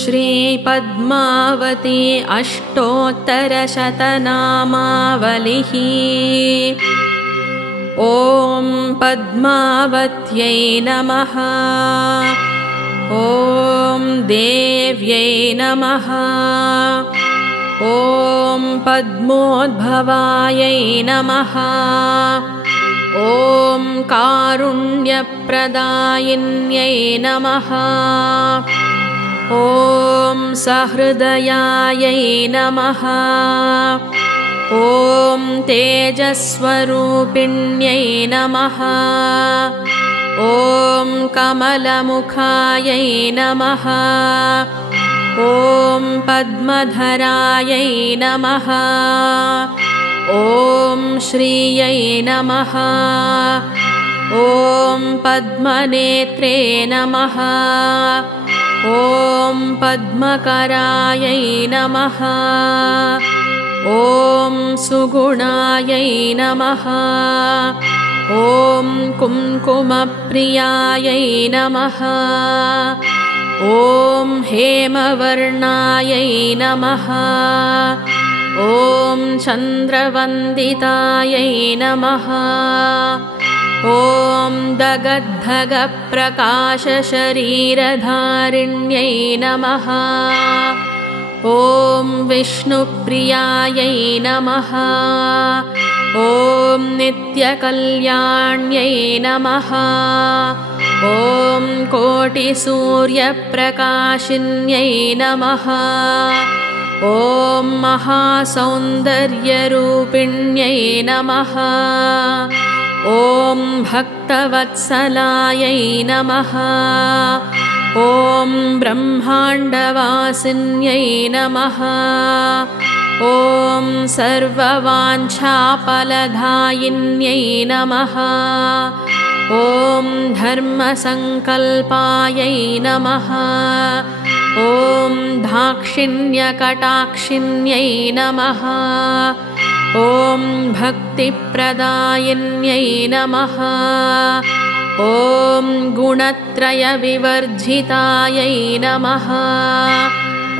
श्रीपद्मावती अष्टोत्तरशतनामावलिः। ॐ पद्मावत्यै नमः। ॐ देव्यै नमः। ॐ पद्मोद्भवायै नमः। ॐ कारुण्यप्रदायिन्यै नमः। ॐ सहृदयायै नमः। ॐ तेजस्वरूपिण्यै नमः। ॐ कमलमुखायै नमः। ॐ पद्मधरायै नमः। ॐ श्रियै नमः। ॐ पद्मनेत्रे नमः। ॐ पद्मकरायै नमः। ॐ सुगुणायै नमः। ॐ कुङ्कुमप्रियायै नमः। ॐ हेमवर्णायै नमः। ॐ चन्द्रवन्दितायै नमः। ॐ दगद्धगप्रकाशशरीरधारिण्यै नमः। ॐ विष्णुप्रियायै नमः। ॐ नित्यकल्याण्यै नमः। ॐ कोटिसूर्यप्रकाशिन्यै नमः। ॐ महासौन्दर्यरूपिण्यै नमः। ॐ भक्तवत्सलायै नमः। ॐ ब्रह्माण्डवासिन्यै नमः। ॐ सर्ववाञ्छाफलदायिन्यै नमः। ॐ धर्मसङ्कल्पायै नमः। ॐ दाक्षिण्यकटाक्षिण्यै नमः। ॐ भक्तिप्रदायिन्यै नमः। ॐ गुणत्रयविवर्जितायै नमः।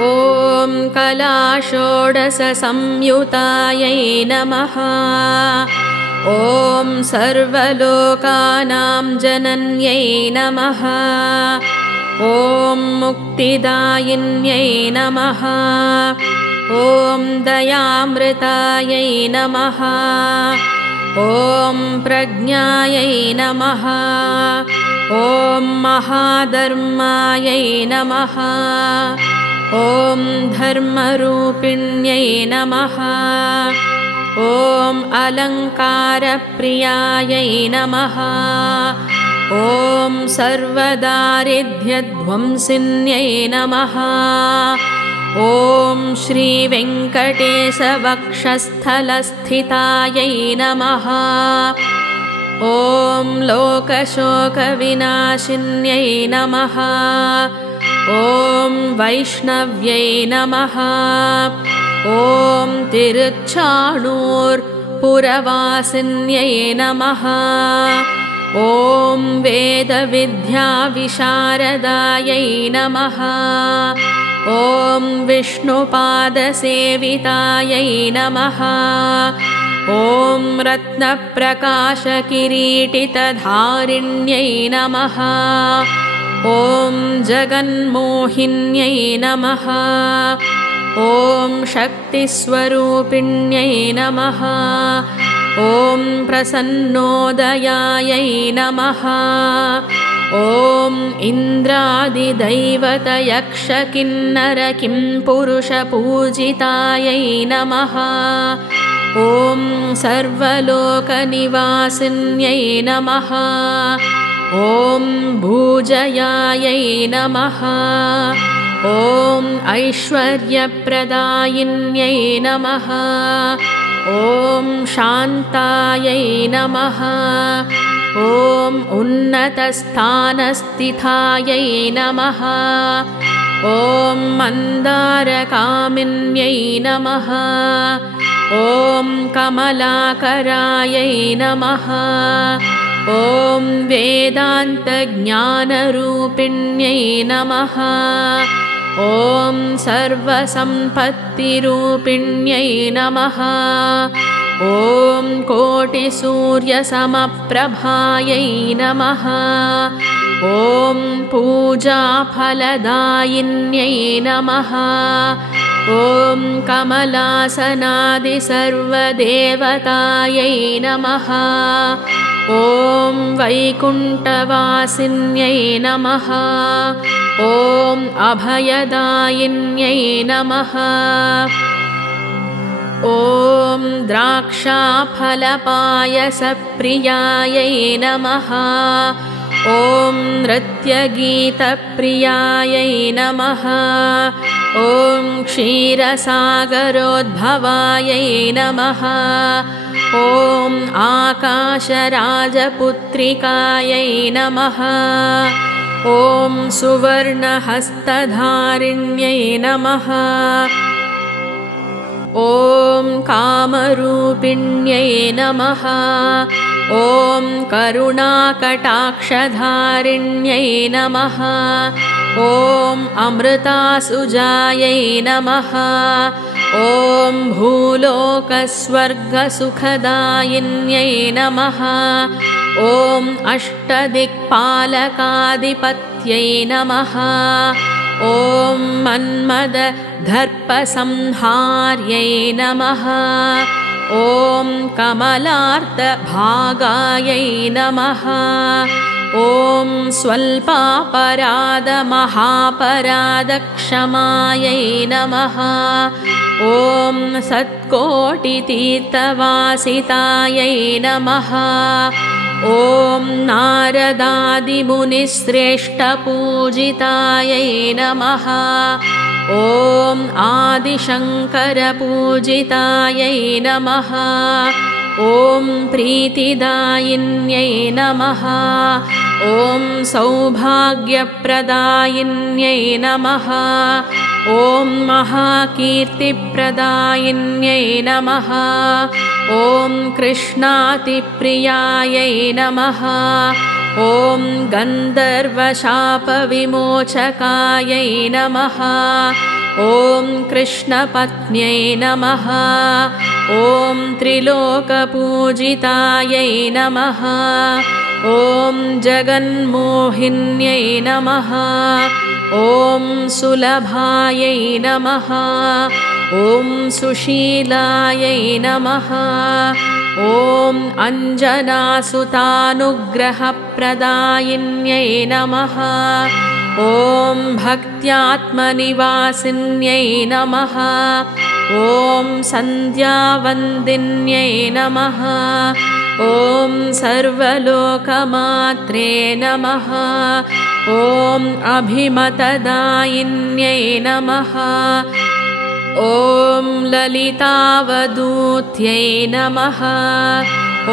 ॐ कलाषोडशसंयुतायै नमः। ॐ सर्वलोकानां जनन्यै नमः। ॐ मुक्तिदायिन्यै नमः। ॐ दयामृतायै नमः। ॐ प्रज्ञायै नमः। ॐ महाधर्मायै नमः। ॐ धर्मरूपिण्यै नमः। ॐ अलङ्कारप्रियायै नमः। ॐ सर्वदारिद्र्यध्वंसिन्यै नमः। ॐ श्रीवेङ्कटेशवक्षस्थलस्थितायै नमः। ॐ लोकशोकविनाशिन्यै नमः। ॐ वैष्णव्यै नमः। ॐ तिरुच्चाणूर्पुरवासिन्यै नमः। ॐ वेदविद्याविशारदायै नमः। ॐ विष्णुपादसेवितायै नमः। ॐ रत्नप्रकाशकिरीटितधारिण्यै नमः। ॐ जगन्मोहिन्यै नमः। ॐ शक्तिस्वरूपिण्यै नमः। ॐ प्रसन्नोदयायै नमः। ॐ इन्द्रादिदैवतयक्षकिन्नरकिंपुरुषपूजितायै नमः। ॐ सर्वलोकनिवासिन्यै नमः। ॐ भूजयायै नमः। ॐ ऐश्वर्यप्रदायिन्यै नमः। ॐ शान्तायै नमः। ॐ उन्नतस्थानस्थितायै नमः। ॐ मन्दारकामिन्यै नमः। ॐ कमलाकरायै नमः। ॐ वेदान्तज्ञानरूपिण्यै नमः। ॐ सर्वसम्पत्तिरूपिण्यै नमः ॐ कोटिसूर्यसमप्रभायै नमः ॐ पूजाफलदायिन्यै नमः ॐ कमलासनादिसर्वदेवतायै नमः ॐ वैकुण्ठवासिन्यै नमः ॐ अभयदायिन्यै नमः ॐ द्राक्षाफलपायसप्रियायै नमः ॐ नृत्यगीतप्रियायै नमः ॐ क्षीरसागरोद्भवायै नमः ॐ आकाशराजपुत्रिकायै नमः ॐ सुवर्णहस्तधारिण्यै नमः ॐ कामरूपिण्यै नमः ॐ करुणाकटाक्षधारिण्यै नमः ॐ अमृतासुजायै नमः ॐ भूलोकस्वर्गसुखदायिन्यै नमः ॐ अष्टदिक्पालकाधिपत्यै नमः ॐ मन्मददर्पसंहार्यै नमः ॐ कमलार्धभागायै नमः ॐ स्वल्पापराधमहापराधक्षमायै नमः ॐ सत्कोटितीर्थवासितायै नमः ॐ नारदादिमुनिश्रेष्ठपूजितायै नमः ॐ आदिशङ्करपूजितायै नमः ॐ प्रीतिदायिन्यै नमः ॐ सौभाग्यप्रदायिन्यै नमः ॐ महाकीर्तिप्रदायिन्यै नमः ॐ कृष्णातिप्रियायै नमः ॐ गन्धर्वशापविमोचकायै नमः ॐ कृष्णपत्न्यै नमः ॐ त्रिलोकपूजितायै नमः ॐ जगन्मोहिन्यै नमः ॐ सुलभायै नमः ॐ सुशीलायै नमः ॐ अञ्जनासुतानुग्रहप्रदायिन्यै नमः ॐ भक्त्यात्मनिवासिन्यै नमः ॐ सन्ध्यावन्दिन्यै नमः ॐ सर्वलोकमात्रे नमः ॐ अभिमतदायिन्यै नमः ॐ ललितावधूत्यै नमः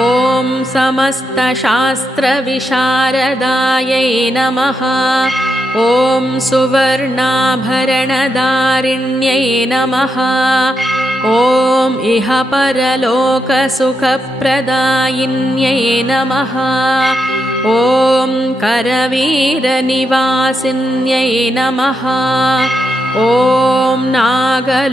ॐ समस्तशास्त्रविशारदायै नमः ॐ सुवर्णाभरणधारिण्यै नमः ॐ इह परलोकसुखप्रदायिन्यै नमः ॐ करवीरनिवासिन्यै नमः ॐ नागलोकमणिसहा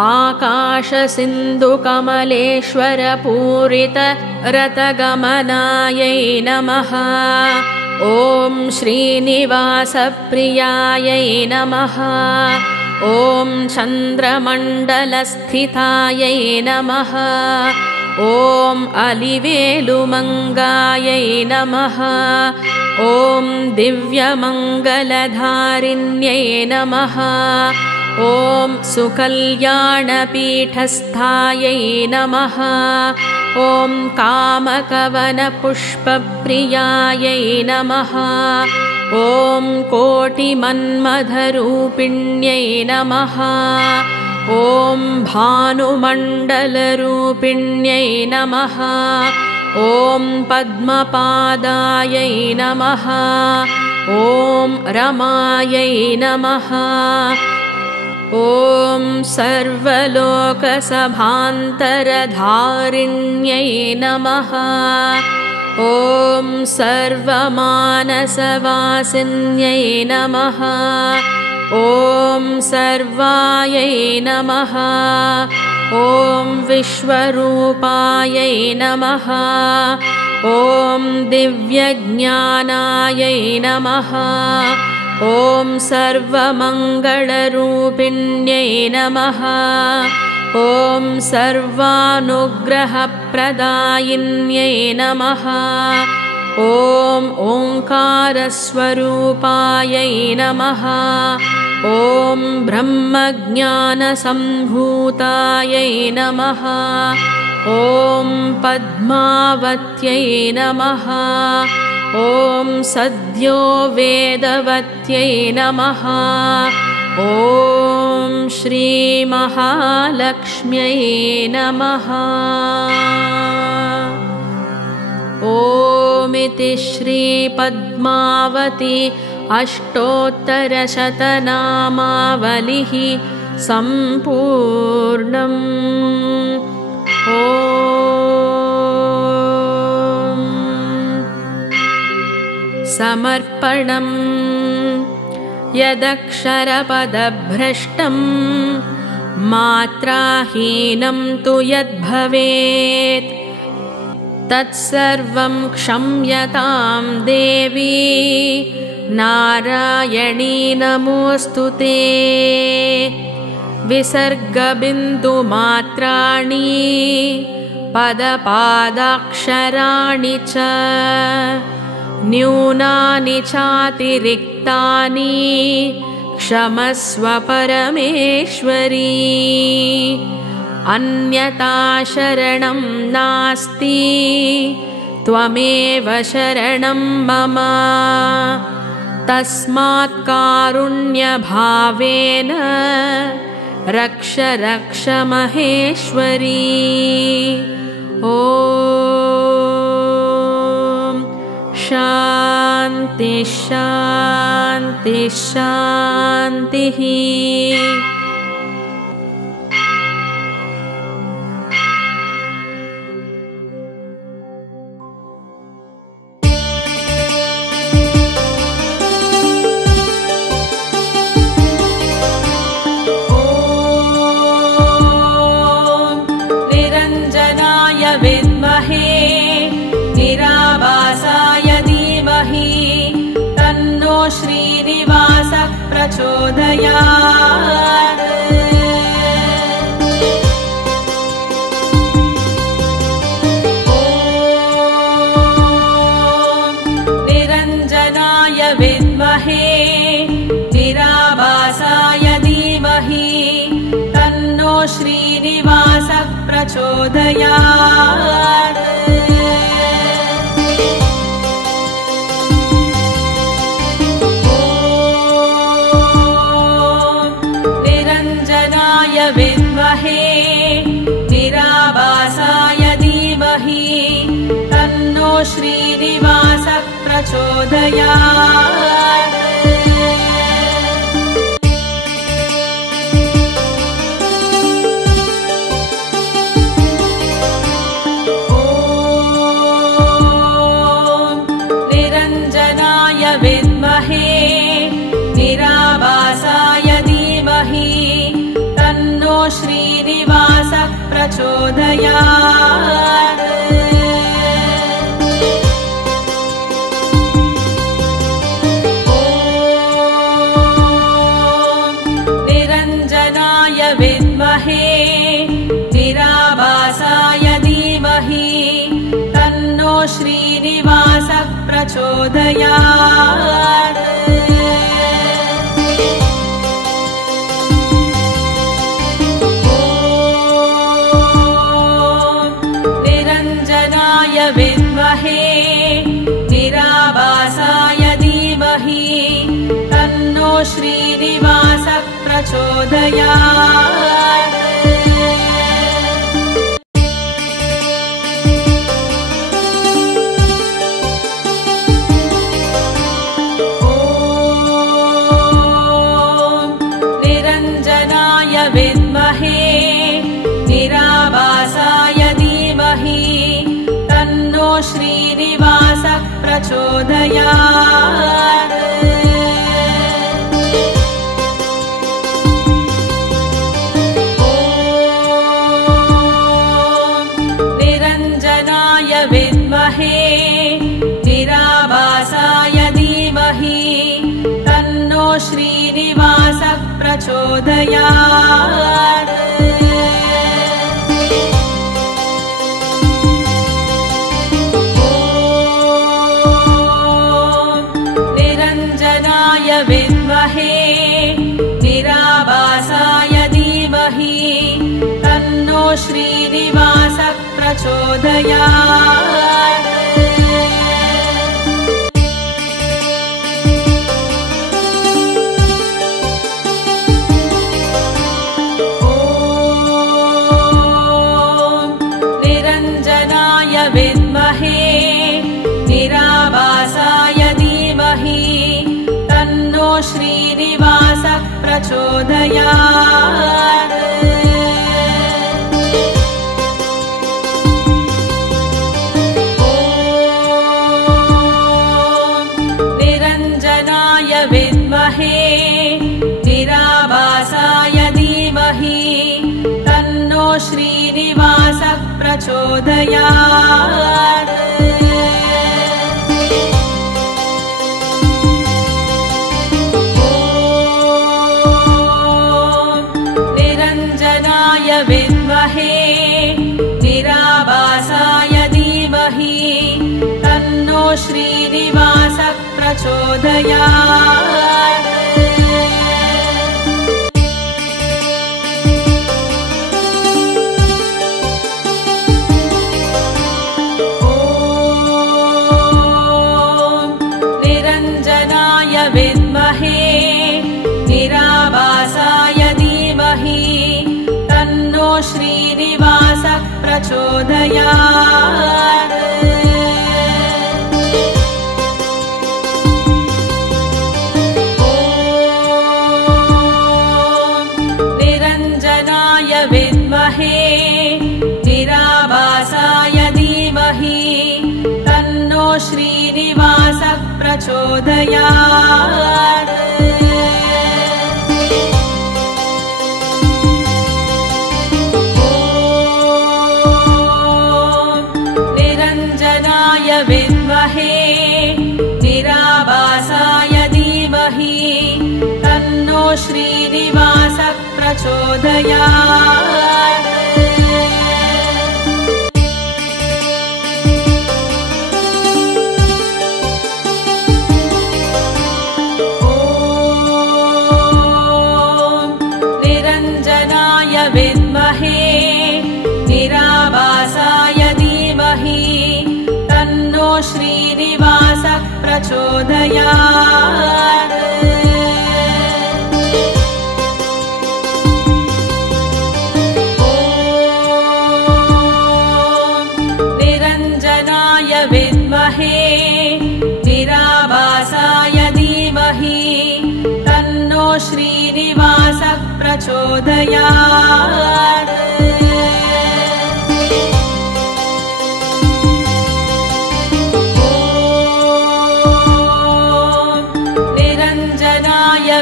आकाशसिन्धुकमलेश्वरपूरितरतगमनायै नमः ॐ श्रीनिवासप्रियायै नमः ॐ चन्द्रमण्डलस्थितायै नमः ॐ अलिवेलुमङ्गायै नमः ॐ दिव्यमङ्गलधारिण्यै नमः ॐ सुकल्याणपीठस्थायै नमः ॐ कामकवनपुष्पप्रियायै नमः ॐ कोटिमन्मथरूपिण्यै नमः ॐ भानुमण्डलरूपिण्यै नमः ॐ पद्मपादायै नमः ॐ रमायै नमः ॐ सर्वलोकसभान्तरधारिण्यै नमः ॐ सर्वमानसवासिन्यै नमः। ॐ सर्वायै नमः। ॐ विश्वरूपायै नमः। ॐ दिव्यज्ञानायै नमः। ॐ सर्वमङ्गलरूपिण्यै नमः। ॐ सर्वानुग्रहप्रदायिन्यै नमः। ॐ ओङ्कारस्वरूपायै नमः। ॐ ब्रह्मज्ञानसम्भूतायै नमः। ॐ पद्मावत्यै नमः। ॐ सद्यो वेदवत्यै नमः। ॐ श्रीमहालक्ष्म्यै नमः। ॐ इति श्रीपद्मावती अष्टोत्तरशतनामावलिः सम्पूर्णम्। ॐ समर्पणम्। यदक्षरपदभ्रष्टं मात्राहीनं तु यद्भवेत् तत्सर्वं क्षम्यतां देवी नारायणी नमोऽस्तु ते। विसर्गबिन्दुमात्राणि पदपादाक्षराणि च न्यूनानि चातिरिक्तानि क्षमस्व परमेश्वरी। अन्यथा शरणं नास्ति त्वमेव शरणं मम। तस्मात् कारुण्यभावेन रक्ष रक्ष महेश्वरी। ॐ शान्ति शान्ति शान्तिः। श्रीनिवासः प्रचोदयात्। ॐ निरञ्जनाय विद्महे निराभासाय धीमहि तन्नो श्रीनिवासः प्रचोदयात्। विद्महे निराभासाय धीमहि तन्नो श्रीनिवासः प्रचोदयात्। ॐ निरञ्जनाय विद्महे निराभासाय धीमहि तन्नो श्रीनिवासः प्रचोदयात्। ॐ निरञ्जनाय विद्महे निराभासाय धीमहि तन्नो श्रीनिवासः प्रचोदयात्। विद्महे निराभासाय धीमहि तन्नो श्रीनिवासः प्रचोदयात्। ॐ निरञ्जनाय विद्महे निराभासाय धीमहि तन्नो श्रीनिवासः प्रचोदयात्। ॐ निरञ्जनाय विद्महे निराभासाय धीमहि तन्नो श्रीनिवासः प्रचोदयात्। विद्महे निराभासाय धीमहि तन्नो श्रीनिवासः प्रचोदयात्। ॐ निरञ्जनाय विद्महे निराभासाय धीमहि तन्नो श्रीनिवासः प्रचोदयात्। ॐ निरञ्जनाय विद्महे निराभासाय धीमहि तन्नो श्रीनिवासः प्रचोदयात्। विद्महे निराभासाय धीमहि तन्नो श्रीनिवासः प्रचोदयात्। ॐ निरञ्जनाय विद्महे निराभासाय धीमहि तन्नो श्रीनिवासः प्रचोदयात्। ॐ निरञ्जनाय विद्महे निराभासाय धीमहि तन्नो श्रीनिवासः प्रचोदयात्। विद्महे निराभासाय धीमहि तन्नो श्रीनिवासः प्रचोदयात्। ॐ निरञ्जनाय विद्महे निराभासाय धीमहि तन्नो श्रीनिवासः प्रचोदयात्। ॐ निरञ्जनाय विद्महे निराभासाय धीमहि तन्नो श्रीनिवासः प्रचोदयात्।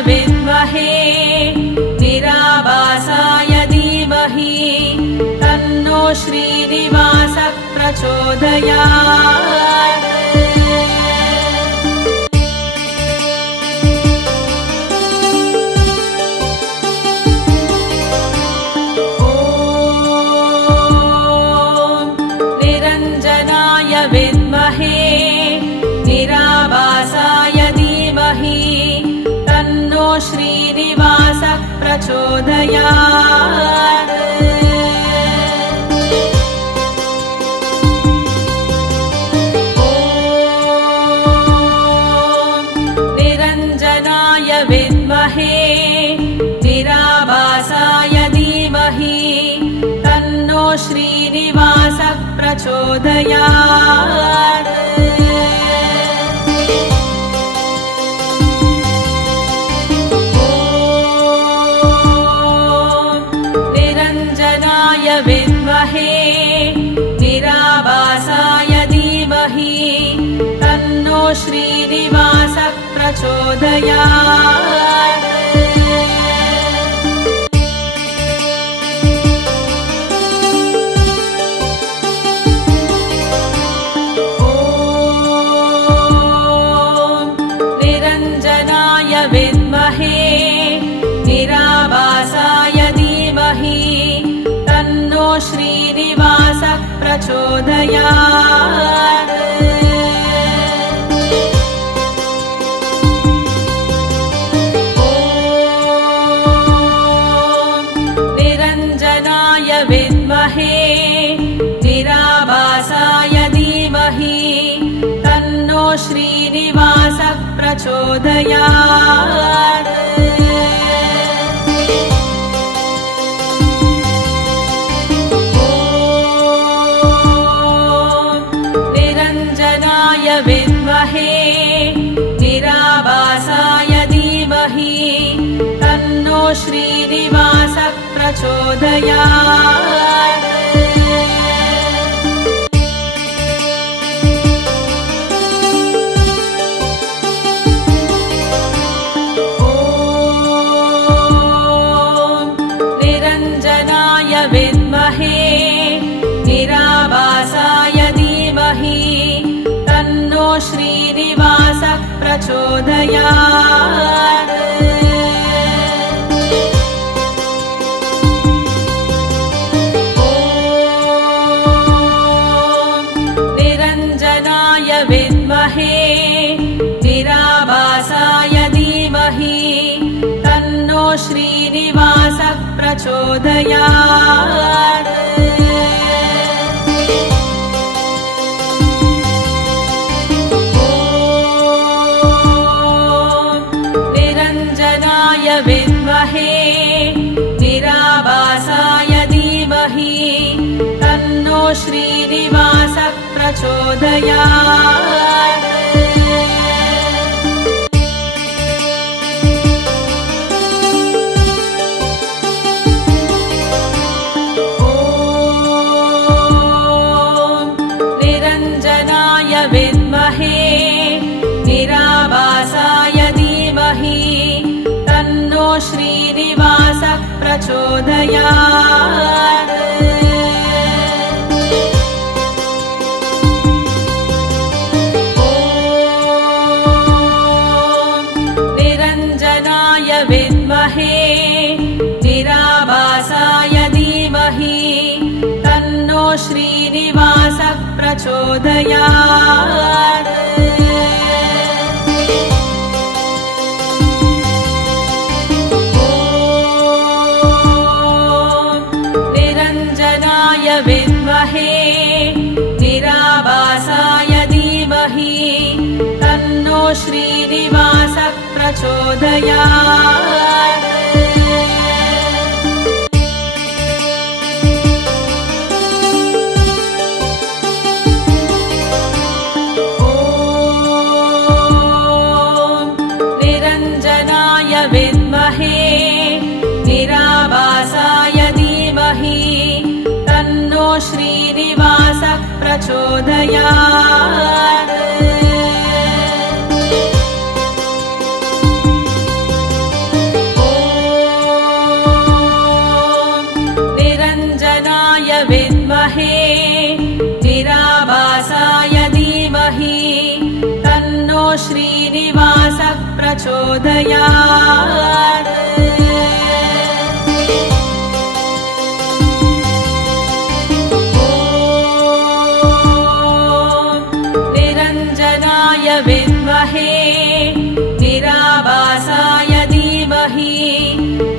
विद्महे निराभासाय धीमहि तन्नो श्रीनिवासः प्रचोदयात्। ॐ निरञ्जनाय विद्महे निराभासाय धीमहि तन्नो श्रीनिवासः प्रचोदयात्। ॐ निरञ्जनाय विद्महे निराभासाय धीमहि तन्नो श्रीनिवासः प्रचोदयात्। विद्महे निराभासाय धीमहि तन्नो प्रचोदयात्। ॐ निरञ्जनाय विद्महे निराभासाय धीमहि तन्नो श्रीनिवासः प्रचोदयात्। ॐ निरञ्जनाय विद्महे निराभासाय धीमहि तन्नो श्रीनिवासः प्रचोदयात्। निरञ्जनाय विद्महे निराभासाय धीमहि तन्नो श्रीनिवासः प्रचोदयात्। ॐ निरञ्जनाय विद्महे निराभासाय धीमहि तन्नो श्रीनिवासः प्रचोदयात्। ॐ निरञ्जनाय विद्महे निराभासाय धीमहि तन्नो श्रीनिवासः प्रचोदयात्। निरञ्जनाय विद्महे निराभासाय धीमहि तन्नो श्रीनिवासः प्रचोदयात्। ॐ निरञ्जनाय विद्महे निराभासाय धीमहि तन्नो श्रीनिवासः प्रचोदयात्। ॐ निरञ्जनाय विद्महे निराभासाय धीमहि तन्नो श्रीनिवासः प्रचोदयात्। निरञ्जनाय विद्महे निराभासाय धीमहि तन्नो श्रीनिवासः प्रचोदयात्। ॐ निरञ्जनाय विद्महे निराभासाय धीमहि तन्नो श्रीनिवासः प्रचोदयात्। ॐ निरञ्जनाय विद्महे निराभासाय धीमहि तन्नो श्रीनिवासः प्रचोदयात्। निरञ्जनाय विद्महे निराभासाय धीमहि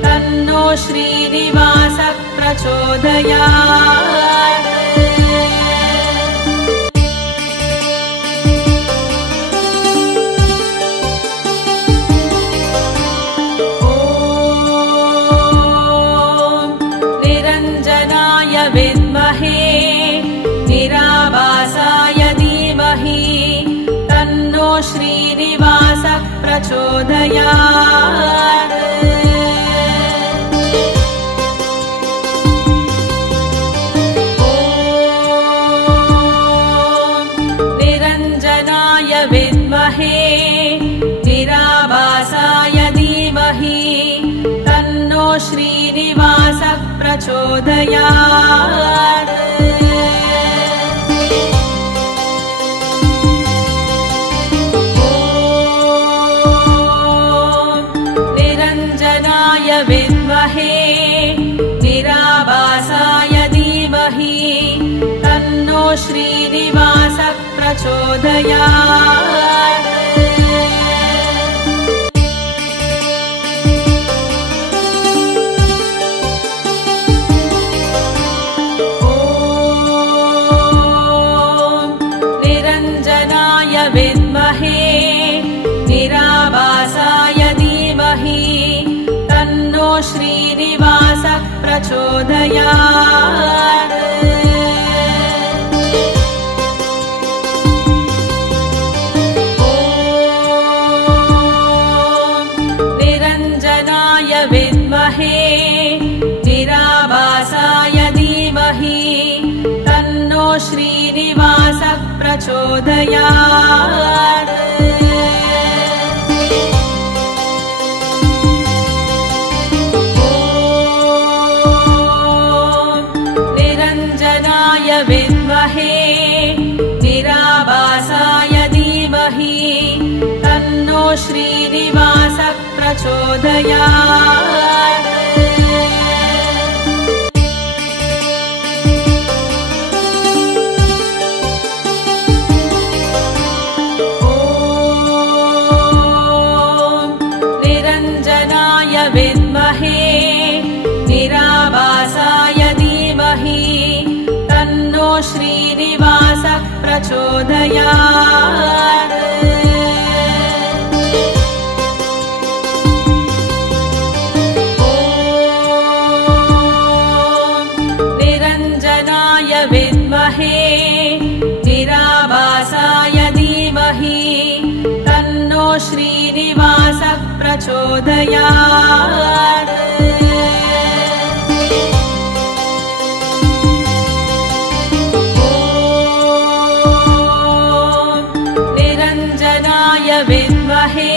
तन्नो श्रीनिवासः प्रचोदयात्। ॐ निरञ्जनाय विद्महे निराभासाय धीमहि तन्नो श्रीनिवासः प्रचोदयात्। ॐ निरञ्जनाय विद्महे निराभासाय श्रीनिवासः प्रचोदयात्। निरञ्जनाय विद्महे निराभासाय धीमहि तन्नो श्रीनिवासः प्रचोदयात्। निरञ्जनाय विद्महे निराभासाय धीमहि तन्नो श्रीनिवासः प्रचोदयात्। निरञ्जनाय विद्महे निराभासाय धीमहि तन्नो श्रीनिवासः प्रचोदयात्। निरञ्जनाय विद्महे निराभासाय धीमहि तन्नो श्रीनिवासः प्रचोदयात्। निरञ्जनाय विद्महे निराभासाय धीमहि तन्नो श्रीनिवासः प्रचोदयात्। निरञ्जनाय विद्महे निराभासाय धीमहि तन्नो श्रीनिवासः प्रचोदयात्। निरञ्जनाय विद्महे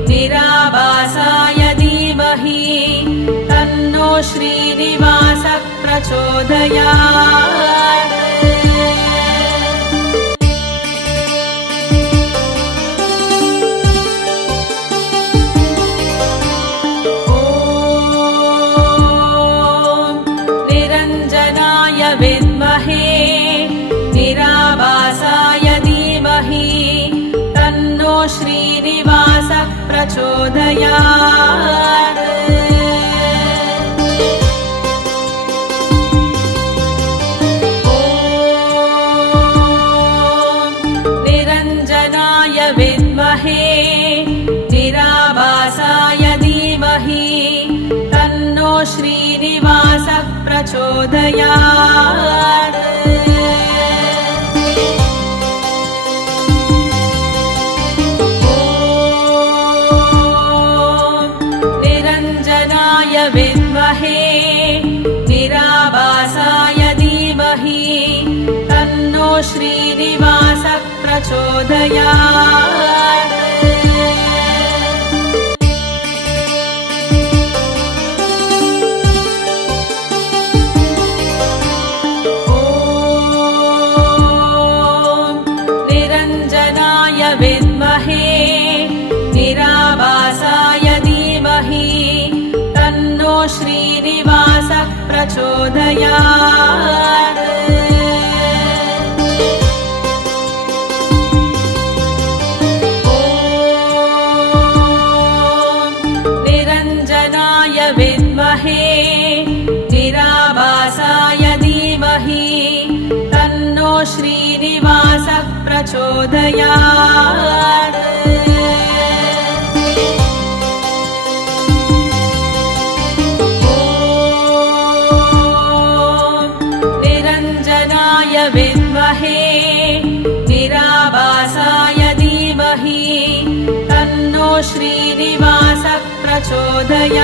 निराभासाय धीमहि तन्नो श्रीनिवासः प्रचोदयात्। निरञ्जनाय विद्महे निराभासाय धीमहि तन्नो श्रीनिवासः प्रचोदयात्। निरञ्जनाय विद्महे निराभासाय धीमहि तन्नो श्रीनिवासः प्रचोदयात्। निरञ्जनाय विद्महे निराभासाय धीमहि तन्नो श्रीनिवासः प्रचोदयात्। निरञ्जनाय विद्महे निराभासाय धीमहि तन्नो श्रीनिवासः प्रचोदयात्। निरञ्जनाय विद्महे निराभासाय धीमहि तन्नो श्रीनिवासः प्रचोदयात्। निरञ्जनाय विद्महे निराभासाय धीमहि तन्नो श्रीनिवासः प्रचोदयात्।